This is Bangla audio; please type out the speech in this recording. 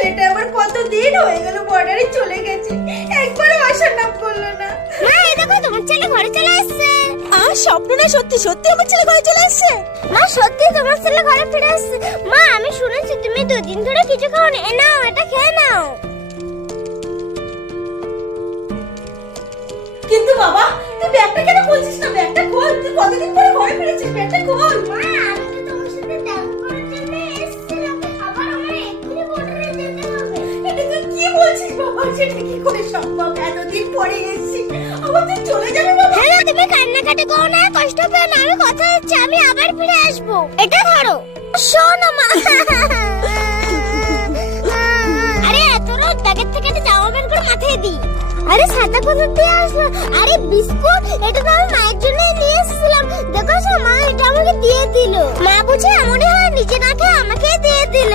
ছেলেটা আমার কতদিন হয়ে গেল বর্ডারে চলে গেছে, একবারও আসার নাম করলো না। মা এই দেখো তোমার ছেলে ঘরে চলে এসেছে। আর স্বপ্ন না, সত্যি সত্যি আমার ছেলে ঘরে চলে এসেছে। মা সত্যি তোমার ছেলে ঘরে ফিরে এসেছে। মা আমি শুনেছি তুমি 2 দিন ধরে কিছু খাওনি, এ নাও এটা খেয়ে নাও। কিন্তু বাবা তুই ব্যাগটা কেন খুলছিস না? ব্যাগটা খোল, তুই কতদিন পরে ঘরে ফিরেছিস, ব্যাগটা খোল। মা আমি তো তোমার সাথে দেখা করার জন্য এসেছিলাম, আবার আমার এক্ষুনি বর্ডারে যেতে হবে। এটা তুই কি বলছিস বাবা? সেটা কি করে সম্ভব? এতদিন পরে এসেছিস, আবার তুই চলে যাবি বাবা? হ্যাঁ তুমি কান্নাকাটি করো না, কষ্ট পেও না, আমি কথা দিচ্ছি আমি আবার ফিরে আসবো। এটা ধরো শোনো মা। আরে এত রাত ব্যাগের থেকে একটা জামা বের করে মাথায় দিই। আরে ছাতা কোথা দিয়ে আসলো? আরে বিস্কুট, এটা তো আমি মায়ের জন্য নিয়ে এসেছিলাম। দেখো মা এটা আমাকে দিয়ে দিল। মা বুঝে এমনই হয়, নিজে না খেয়ে আমাকে দিয়ে দিল।